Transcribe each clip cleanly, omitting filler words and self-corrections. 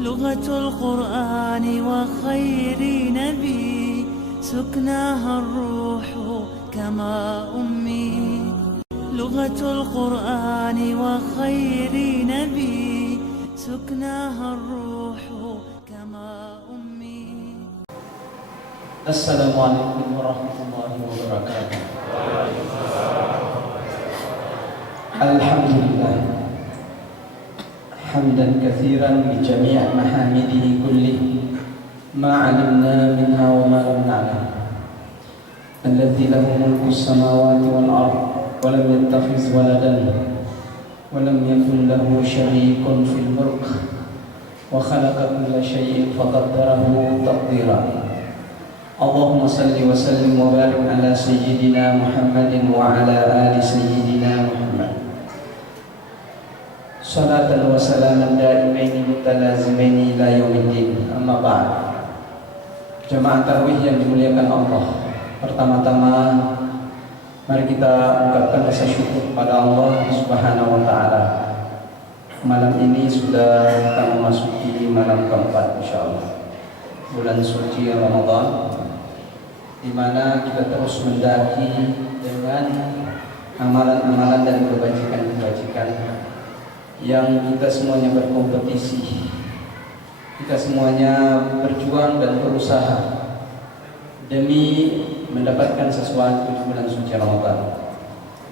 لغة القرآن وخير نبي سكناها الروح كما أمي لغة القرآن وخير نبي سكناها الروح كما أمي. السلام عليكم ورحمة الله وبركاته. الحمد لله حمدا كثيرا بجميع محامده كله ما علمنا منها وما لم نعلم الذي له ملك السماوات والأرض ولم يتخذ ولدا ولم يكن له شريك في الملك وخلق كل شيء فقدره تقديرا. اللهم صل وسلم وبارك على سيدنا محمد وعلى آل سيدنا محمد صلاة وسلاما دائمين متلازمين إلى يوم الدين. Amma ba'd. Jamaah tarawih yang dimuliakan Allah, pertama-tama mari kita ungkapkan rasa syukur pada Allah Subhanahu wa taala. Malam ini sudah kita memasuki malam keempat insyaallah bulan suci Ramadan, di mana kita terus mendaki dengan amalan-amalan dan kebajikan-kebajikan yang kita semuanya berkompetisi, kita semuanya berjuang dan berusaha demi mendapatkan sesuatu di bulan suci Ramadan.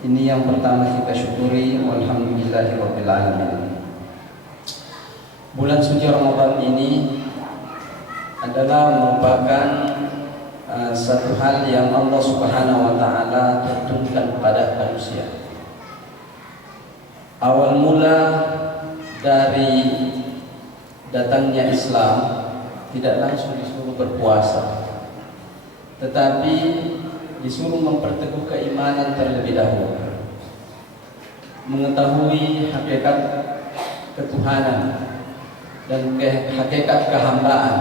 Ini yang pertama kita syukuri, walhamdulillahirabbil alamin. Bulan suci Ramadan ini adalah merupakan satu hal yang Allah Subhanahu wa taala tentukan kepada manusia. Awal mula dari datangnya Islam tidak langsung disuruh berpuasa, tetapi disuruh memperteguh keimanan terlebih dahulu, mengetahui hakikat ketuhanan dan hakikat kehambaan.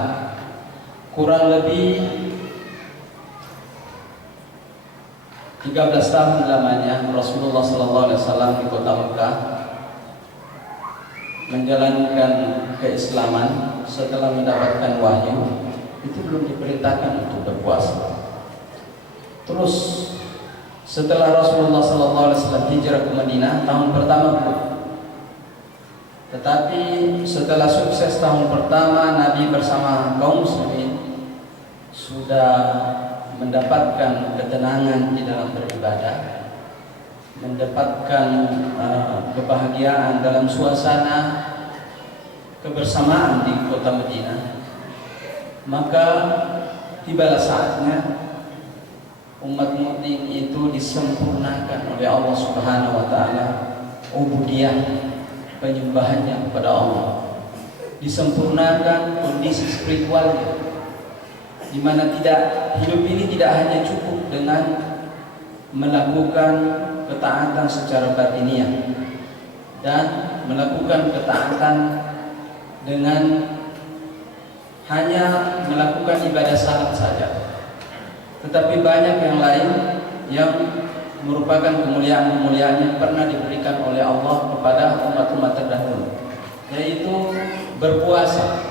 Kurang lebih 13 tahun lamanya Rasulullah SAW di kota Mekah menjalankan keislaman. Setelah mendapatkan wahyu, itu belum diperintahkan untuk berpuasa. Terus setelah Rasulullah SAW hijrah ke Madinah tahun pertama belum. Tetapi setelah sukses tahun pertama, Nabi bersama kaum muslimin sudah mendapatkan ketenangan di dalam beribadah, mendapatkan kebahagiaan dalam suasana kebersamaan di kota Madinah. Maka tibalah saatnya umat mukmin itu disempurnakan oleh Allah Subhanahu wa taala ubudiyah, penyembahannya kepada Allah, disempurnakan kondisi spiritualnya, di mana hidup ini tidak hanya cukup dengan melakukan ketaatan secara batiniah dan melakukan ketaatan dengan hanya melakukan ibadah salat saja, tetapi banyak yang lain yang merupakan kemuliaan-kemuliaan yang pernah diberikan oleh Allah kepada umat-umat terdahulu, yaitu berpuasa.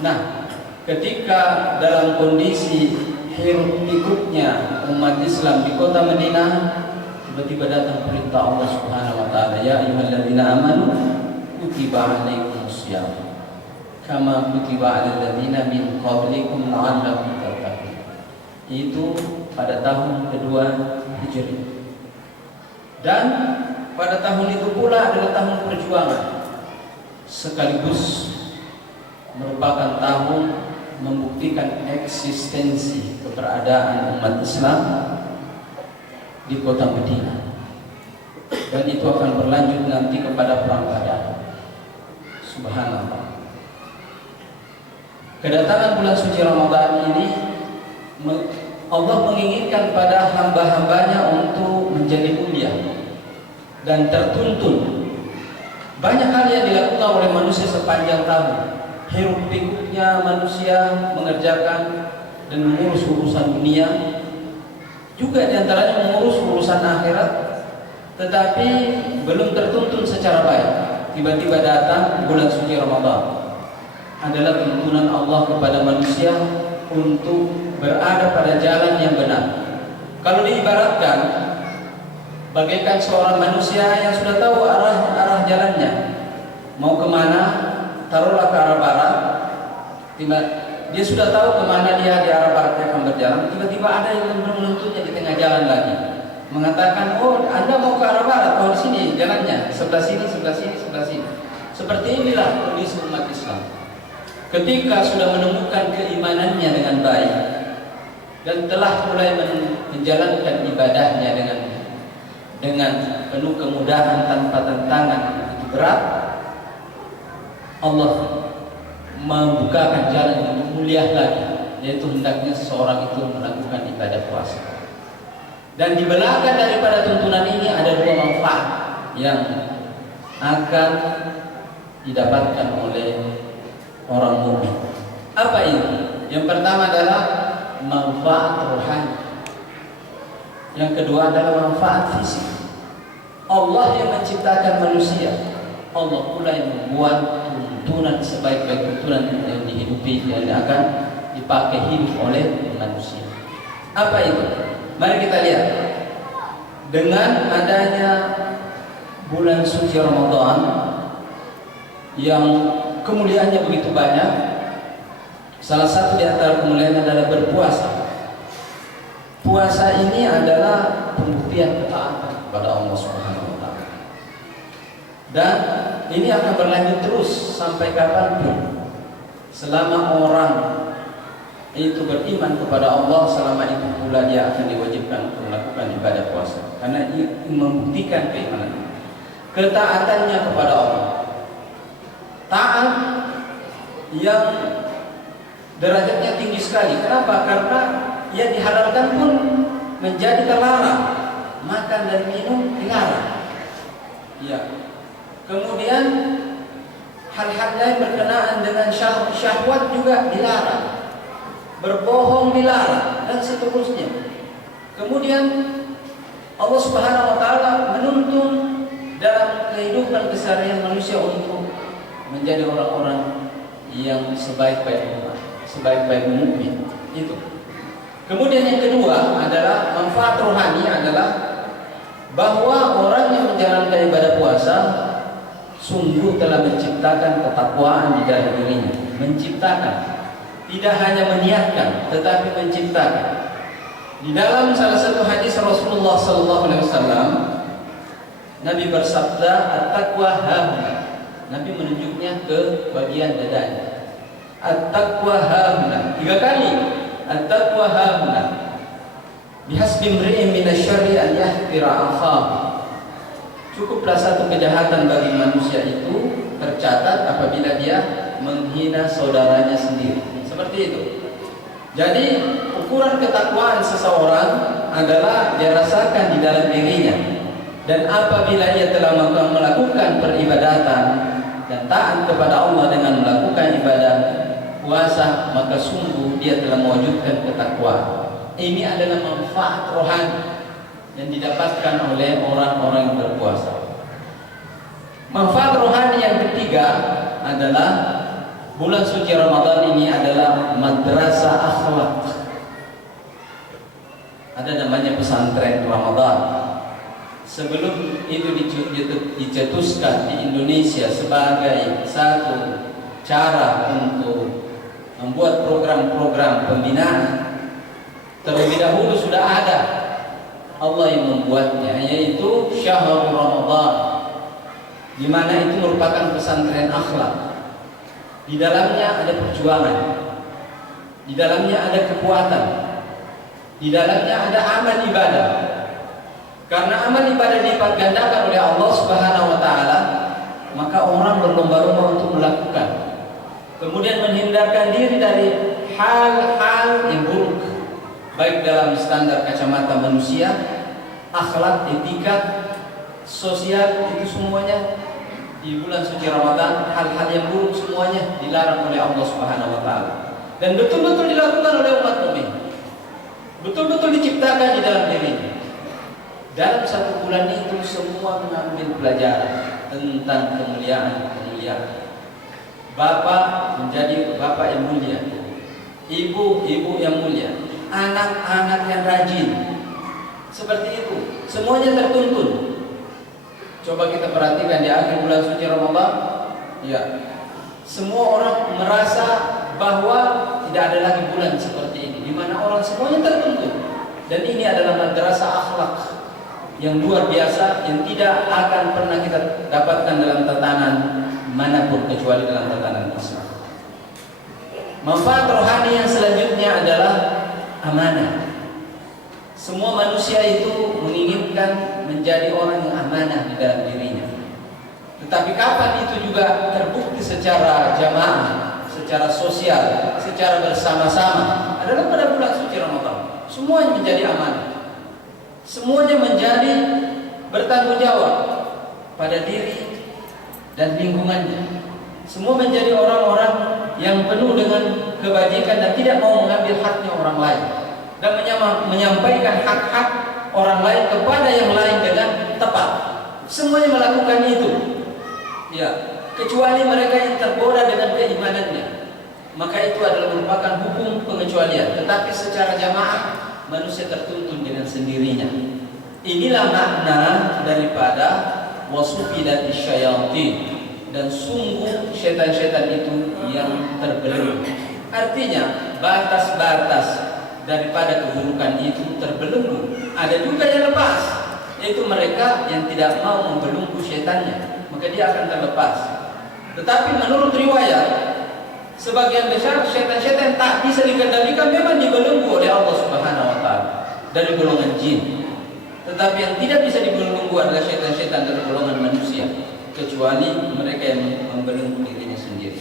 Nah, ketika dalam kondisi hiruk pikuknya umat Islam di kota Madinah, tiba-tiba datang perintah Allah Subhanahu wa taala, ya ayyuhalladzina amanu kutiba alaikumusiyam kama kutiba alal ladzina min qablikum la'allakum tattaqun. Itu pada tahun kedua Hijri. Dan pada tahun itu pula adalah tahun perjuangan, sekaligus merupakan tahun membuktikan eksistensi keberadaan umat Islam di kota Madinah, dan itu akan berlanjut nanti kepada perang Badar. Subhanallah. Kedatangan bulan suci Ramadan ini Allah menginginkan pada hamba-hambanya untuk menjadi mulia dan tertuntun. Banyak hal yang dilakukan oleh manusia sepanjang tahun. Hiruk pikuknya manusia mengerjakan dan mengurus urusan dunia, juga diantaranya mengurus urusan akhirat, tetapi belum tertuntun secara baik. Tiba-tiba datang bulan suci Ramadan, adalah tuntunan Allah kepada manusia untuk berada pada jalan yang benar. Kalau diibaratkan bagaikan seorang manusia yang sudah tahu arah jalannya, mau kemana, taruhlah ke arah barat, dia sudah tahu kemana dia di arah barat akan berjalan. Tiba-tiba ada yang menuntutnya di tengah jalan lagi, mengatakan, oh Anda mau ke arah barat, oh di sini jalannya, sebelah sini, sebelah sini, sebelah sini. Seperti inilah kondisi umat Islam. Ketika sudah menemukan keimanannya dengan baik dan telah mulai menjalankan ibadahnya dengan penuh kemudahan tanpa tantangan begitu berat, Allah membukakan jalan yang mulia lagi, yaitu hendaknya seseorang itu melakukan ibadah puasa. Dan di belakang daripada tuntunan ini ada dua manfaat yang akan didapatkan oleh orang mukmin. Apa itu? Yang pertama adalah manfaat rohani. Yang kedua adalah manfaat fisik. Allah yang menciptakan manusia, Allah pula yang membuat tuntunan sebaik-baik tuntunan yang dihidupi yang akan dipakai hidup oleh manusia. Apa itu? Mari kita lihat. Dengan adanya bulan suci Ramadan yang kemuliaannya begitu banyak, salah satu di antara kemuliaan adalah berpuasa. Puasa ini adalah pembuktian ketaatan kepada Allah Subhanahu wa taala. Dan ini akan berlanjut terus sampai kapanpun. Selama orang itu beriman kepada Allah, selama itu pula dia akan diwajibkan untuk melakukan ibadah puasa. Karena ini membuktikan keimanan, ketaatannya kepada Allah. Taat yang derajatnya tinggi sekali. Kenapa? Karena yang dihalalkan pun menjadi terlarang. Makan dan minum dilarang. Ya. Kemudian hal-hal lain berkenaan dengan syahwat juga dilarang. Berbohong dilarang dan seterusnya. Kemudian Allah Subhanahu wa taala menuntun dalam kehidupan keseharian manusia untuk menjadi orang-orang yang sebaik-baik umat, sebaik-baik mukmin. Itu. Kemudian yang kedua adalah manfaat rohani, adalah bahwa orang yang menjalankan ibadah puasa sungguh telah menciptakan ketakwaan di dalam dirinya. Menciptakan, tidak hanya meniatkan, tetapi menciptakan. Di dalam salah satu hadis Rasulullah SAW, Nabi bersabda, "At-taqwa hahuna." Nabi menunjuknya ke bagian dadanya. At-taqwa hahuna. 3 kali. At-taqwa hahuna. Bihasbi imri'in minasyarri an yahqira akhahu. Cukuplah satu kejahatan bagi manusia itu tercatat apabila dia menghina saudaranya sendiri. Seperti itu. Jadi ukuran ketakwaan seseorang adalah dia rasakan di dalam dirinya. Dan apabila ia telah melakukan peribadatan dan taat kepada Allah dengan melakukan ibadah puasa, maka sungguh dia telah mewujudkan ketakwaan. Ini adalah manfaat rohani yang didapatkan oleh orang-orang yang berpuasa. Manfaat rohani yang ketiga adalah bulan suci Ramadan ini adalah madrasah akhlak. Ada namanya pesantren Ramadan. Sebelum itu dicetuskan di Indonesia sebagai satu cara untuk membuat program-program pembinaan, terlebih dahulu sudah ada Allah yang membuatnya, yaitu Syahrul Ramadan, di mana itu merupakan pesantren akhlak. Di dalamnya ada perjuangan, di dalamnya ada kekuatan, di dalamnya ada amal ibadah. Karena amal ibadah dilipat gandakan oleh Allah Subhanahu wa taala, maka orang berlomba-lomba untuk melakukan. Kemudian menghindarkan diri dari hal-hal yang buruk, baik dalam standar kacamata manusia, akhlak, etika, sosial, itu semuanya di bulan suci Ramadan, hal-hal yang buruk semuanya dilarang oleh Allah Subhanahu wa taala. Dan betul-betul dilakukan oleh umat mukmin. Betul-betul diciptakan di dalam dirinya. Dalam satu bulan itu semua mengambil pelajaran tentang kemuliaan. bapak menjadi bapak yang mulia, ibu yang mulia, anak-anak yang rajin. Seperti itu, semuanya tertuntun. Coba kita perhatikan di akhir bulan suci Ramadan, ya, semua orang merasa bahwa tidak ada lagi bulan seperti ini, di mana orang semuanya tertuntun. Dan ini adalah madrasah akhlak yang luar biasa, yang tidak akan pernah kita dapatkan dalam tatanan manapun kecuali dalam tatanan Islam. Manfaat rohani yang selanjutnya adalah amanah. Semua manusia itu menginginkan menjadi orang yang amanah di dalam dirinya. Tetapi kapan itu juga terbukti secara jamaah, secara sosial, secara bersama-sama adalah pada bulan suci Ramadan. Semuanya menjadi amanah. Semuanya menjadi bertanggung jawab pada diri dan lingkungannya. Semua menjadi orang-orang yang penuh dengan kebajikan dan tidak mau mengambil haknya orang lain, dan menyampaikan hak-hak orang lain kepada yang lain dengan tepat. Semuanya melakukan itu, ya, kecuali mereka yang tergoda dengan keimanannya. Maka itu adalah merupakan hukum pengecualian. Tetapi secara jamaah manusia tertuntun dengan sendirinya. Inilah makna daripada wasufidati syayatin, dan sungguh setan-setan itu yang terbelenggu. Artinya batas-batas daripada keburukan itu terbelenggu. Ada juga yang lepas, yaitu mereka yang tidak mau membelenggu setannya, maka dia akan terlepas. Tetapi menurut riwayat, sebagian besar setan-setan tak bisa dikendalikan memang dibelenggu oleh Allah Subhanahu wa taala dari golongan jin. Tetapi yang tidak bisa dibelenggu adalah setan-setan dari golongan manusia, kecuali mereka yang membelenggu dirinya sendiri.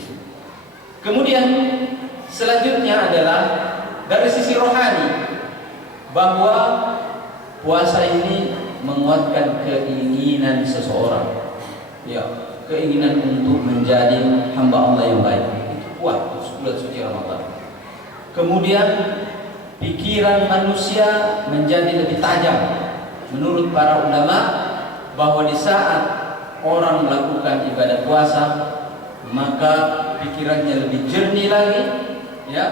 Kemudian selanjutnya adalah dari sisi rohani, bahwa puasa ini menguatkan keinginan seseorang, ya, keinginan untuk menjadi hamba Allah yang baik. Itu kuat bulan suci Ramadan. Kemudian pikiran manusia menjadi lebih tajam. Menurut para ulama, bahwa di saat orang melakukan ibadah puasa, maka pikirannya lebih jernih lagi, ya,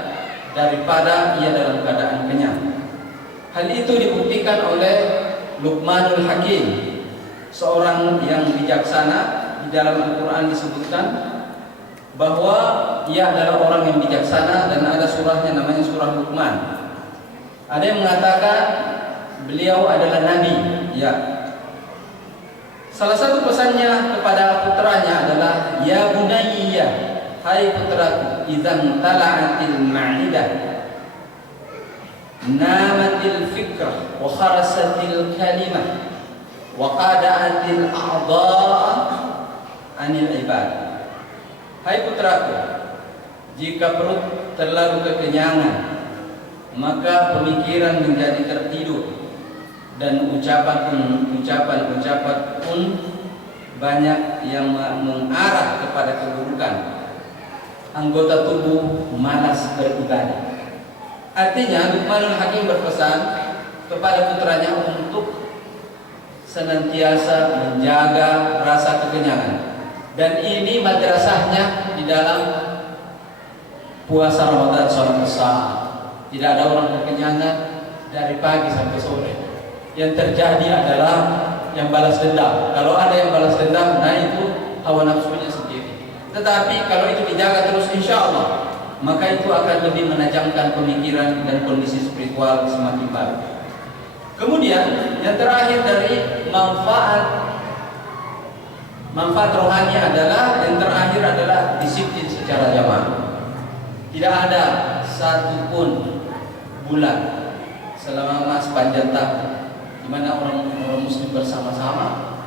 daripada ia dalam keadaan kenyang. Hal itu dibuktikan oleh Luqmanul Hakim, seorang yang bijaksana. Di dalam Al-Quran disebutkan bahwa ia adalah orang yang bijaksana, dan ada surahnya namanya surah Luqman. Ada yang mengatakan beliau adalah nabi, ya. Salah satu pesannya kepada putranya adalah, ya bunayya, hai putraku, idzan tala'atil ma'idah, namatil fikrah, wa kharasatil kalimah, wa qada'atil a'dha'a anil ibad. Hai putraku, jika perut terlalu kekenyangan, maka pemikiran menjadi tertidur, dan ucapan-ucapan pun banyak yang mengarah kepada keburukan. Anggota tubuh malas beribadah. Artinya Luqmanul Hakim berpesan kepada putranya untuk senantiasa menjaga rasa kekenyangan. Dan ini madrasahnya di dalam puasa Ramadan sholat isya'. Tidak ada orang kekenyangan dari pagi sampai sore. Yang terjadi adalah yang balas dendam. Kalau ada yang balas dendam, nah itu hawa nafsunya sendiri. Tetapi kalau itu dijaga terus, insya Allah, maka itu akan lebih menajamkan pemikiran dan kondisi spiritual semakin baik. Kemudian yang terakhir dari manfaat rohani adalah, yang terakhir adalah disiplin secara jamaah. Tidak ada satupun bulan selama sepanjang tahun di mana orang muslim bersama-sama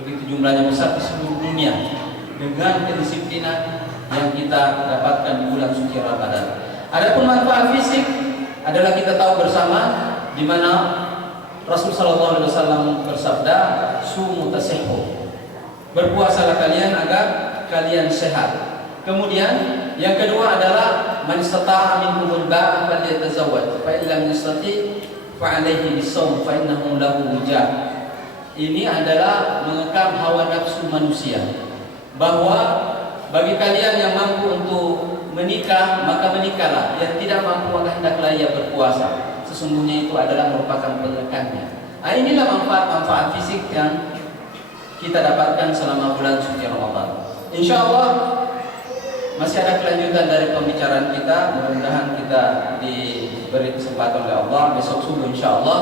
begitu jumlahnya besar di seluruh dunia dengan kedisiplinan yang kita dapatkan di bulan suci Ramadan. Adapun manfaat fisik adalah kita tahu bersama, di mana Rasul sallallahu alaihi wasallam bersabda, "Sumu tasihhu." Berpuasalah kalian agar kalian sehat. Kemudian yang kedua adalah man istata'a minkumul ba'a falyatazawwaj fa illam yastati' fa 'alaihi bis-shaum fa innahu lahu wija'. Ini adalah mengekang hawa nafsu manusia, bahwa Bagi kalian yang mampu untuk menikah, maka menikahlah. Yang tidak mampu, maka hendaklah ia berpuasa. Sesungguhnya itu adalah merupakan pengekannya. Inilah manfaat-manfaat fisik yang kita dapatkan selama bulan suci Ramadan. Insya Allah masih ada kelanjutan dari pembicaraan kita. Mudah-mudahan kita diberi kesempatan oleh Allah. Besok subuh insya Allah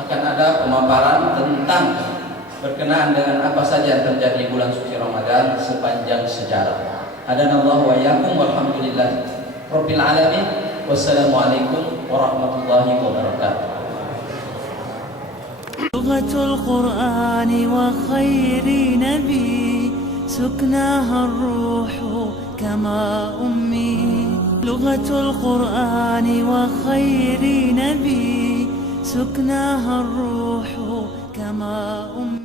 akan ada pemaparan tentang berkenaan dengan apa saja yang terjadi di bulan suci Ramadan sepanjang sejarah. Hadanallahu wa iyyakum walhamdulillah rabbil alamin. Wassalamualaikum warahmatullahi wabarakatuh. لغة القرآن وخير نبي سكناها الروح كما أمي. لغة القرآن وخير نبي سكناها الروح كما أمي.